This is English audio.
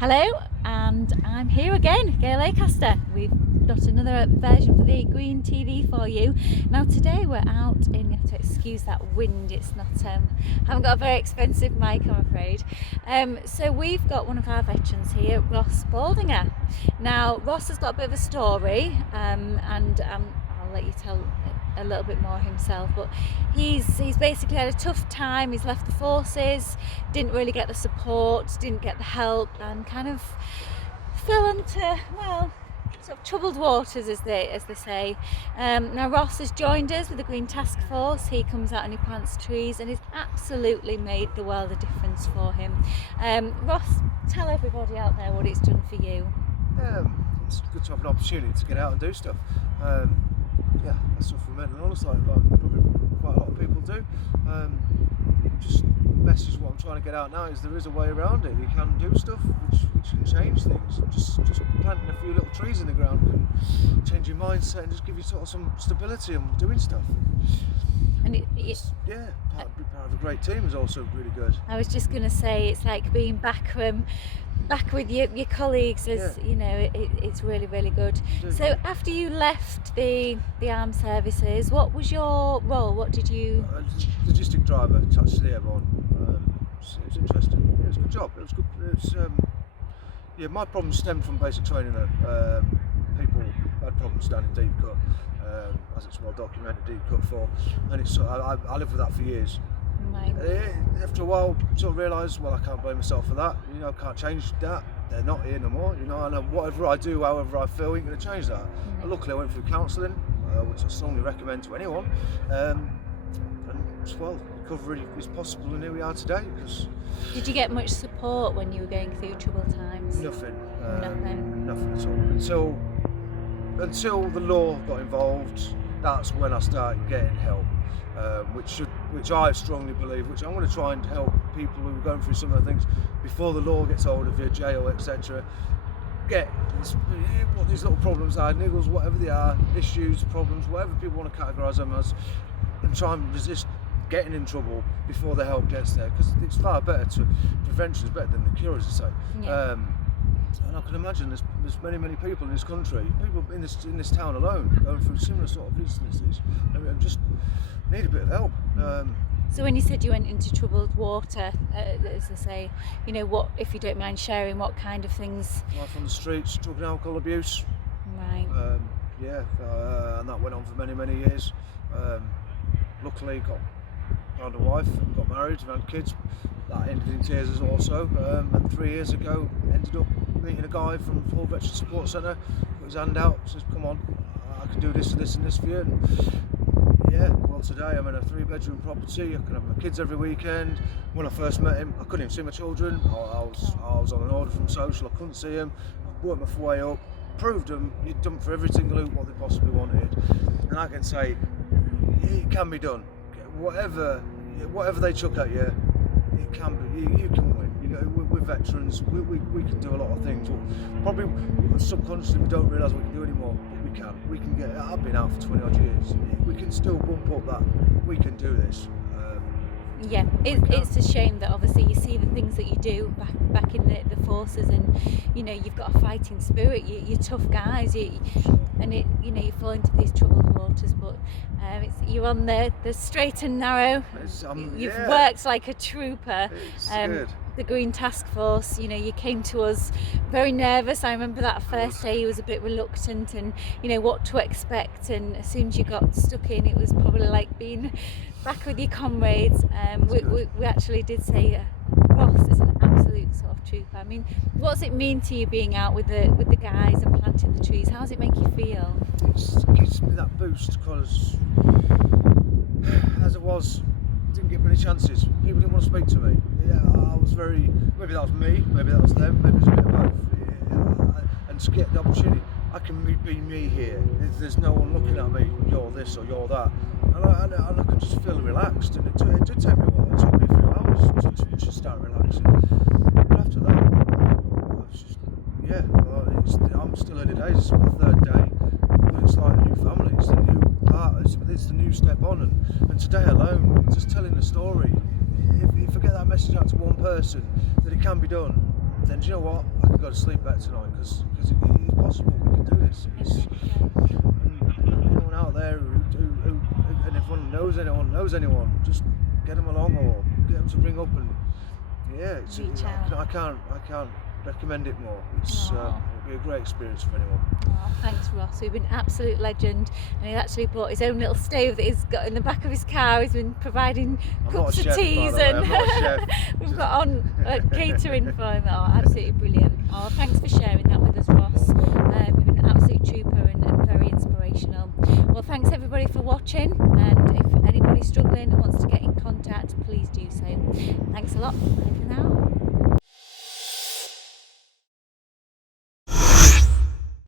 Hello, and I'm here again, Gail Acaster. We've got another version for the Green TV for you. Now today we're out in, you have to excuse that wind, it's not, I haven't got a very expensive mic, I'm afraid. So we've got one of our veterans here, Ross Baldinger. Now Ross has got a bit of a story, and I'll let you tell a little bit more himself, but he's basically had a tough time. He's left the forces, didn't really get the support, didn't get the help, and kind of fell into, well, sort of troubled waters, as they say. Now Ross has joined us with the Green Task Force. He comes out and he plants trees, and it's absolutely made the world a difference for him. Ross, tell everybody out there what it's done for you. It's good to have an opportunity to get out and do stuff. Yeah, that's stuff for mental illness, like probably quite a lot of people do. Just the message what I'm trying to get out now is there is a way around it. You can do stuff which can change things. Just planting a few little trees in the ground can change your mindset and just give you sort of some stability on doing stuff. And part of a great team is also really good. I was just going to say, it's like being back with your colleagues, you know, it's really, really good. So after you left the armed services, what was your role? What did you... Logistic driver, attached to the airborne. It was interesting. It was a good job. It was good. My problems stemmed from basic training. People had problems down in deep cut, as it's well documented, deep cut 4, and it's I lived with that for years. Right. After a while, sort of realised, well, I can't blame myself for that. You know, I can't change that. They're not here no more. You know, and whatever I do, however I feel, ain't going to change that. And luckily, I went through counselling, which I strongly recommend to anyone. And well, recovery is possible, and here we are today. Did you get much support when you were going through troubled times? Nothing. Nothing at all. Until the law got involved, that's when I started getting help. Which I strongly believe, which I'm going to try and help people who are going through some of the things before the law gets hold of you, jail, etc. Get what these little problems are, niggles, whatever they are, issues, problems, whatever people want to categorise them as, and try and resist getting in trouble before the help gets there, because it's far better prevention is better than the cure, as I say. Yeah. And I can imagine there's many people in this country, people in this town alone, going through similar sort of instances and just need a bit of help. So when you said you went into troubled water, as I say, you know, what, if you don't mind sharing, what kind of things? Life on the streets, drug and alcohol abuse. Right. And that went on for many years. Luckily found a wife and got married and had kids. That ended in tears also. And 3 years ago, ended up meeting a guy from Full Veteran Support Centre, put his hand out, says, come on, I can do this and this and this for you. And today I'm in a 3-bedroom property. I can have my kids every weekend. When I first met him, I couldn't even see my children. I was on an order from social, I couldn't see them. I worked my way up, proved them, you'd done for every single loop what they possibly wanted. And I can say, it can be done. Whatever they chuck at you, it can be. You can win. You know, we're veterans. We can do a lot of things. Probably subconsciously we don't realise we can do anymore, but we can. We can get. I've been out for 20 odd years. We can still bump up that. We can do this. Yeah, it's a shame that obviously you see the things that you do back in the forces, and you know you've got a fighting spirit. You're tough guys, you fall into these troubled waters, but you're on the straight and narrow. You've worked like a trooper. It's good. The Green Task Force, you know, you came to us very nervous. I remember that first day you was a bit reluctant, and you know what to expect, and as soon as you got stuck in, it was probably like being back with your comrades. We actually did say Ross is an absolute sort of trooper. I mean, what does it mean to you being out with the guys and planting the trees? How does it make you feel? It gives me that boost, because as it was, didn't get many chances. People didn't want to speak to me. I was maybe that was me, maybe that was them, maybe it was a bit of both. And to get the opportunity, I can be me here. There's no one looking at me, you're this or you're that. And I could just feel relaxed, and it did take me a while. It took me a few hours to start relaxing. But after that, I'm still early days. It's my 3rd day, but it's like a new family. It's the new part. It's the new step on, and today alone, just telling the story. If you get that message out to one person that it can be done, then do you know what? I can go to sleep better tonight because it's possible. We can do this. Anyone out there who and if anyone knows anyone, just get them along or get them to ring up and Reach out. I can't recommend it more. It'll be a great experience for anyone. Oh, thanks, Ross. You've been an absolute legend, and he actually brought his own little stove that he's got in the back of his car. He's been providing cups of teas, and we've got on catering for him. Oh, absolutely brilliant. Oh, thanks for sharing that with us, Ross. You've been an absolute trooper and very inspirational. Well, thanks everybody for watching, and if anybody's struggling and wants to get in contact, please do so. Thanks a lot. Bye for now.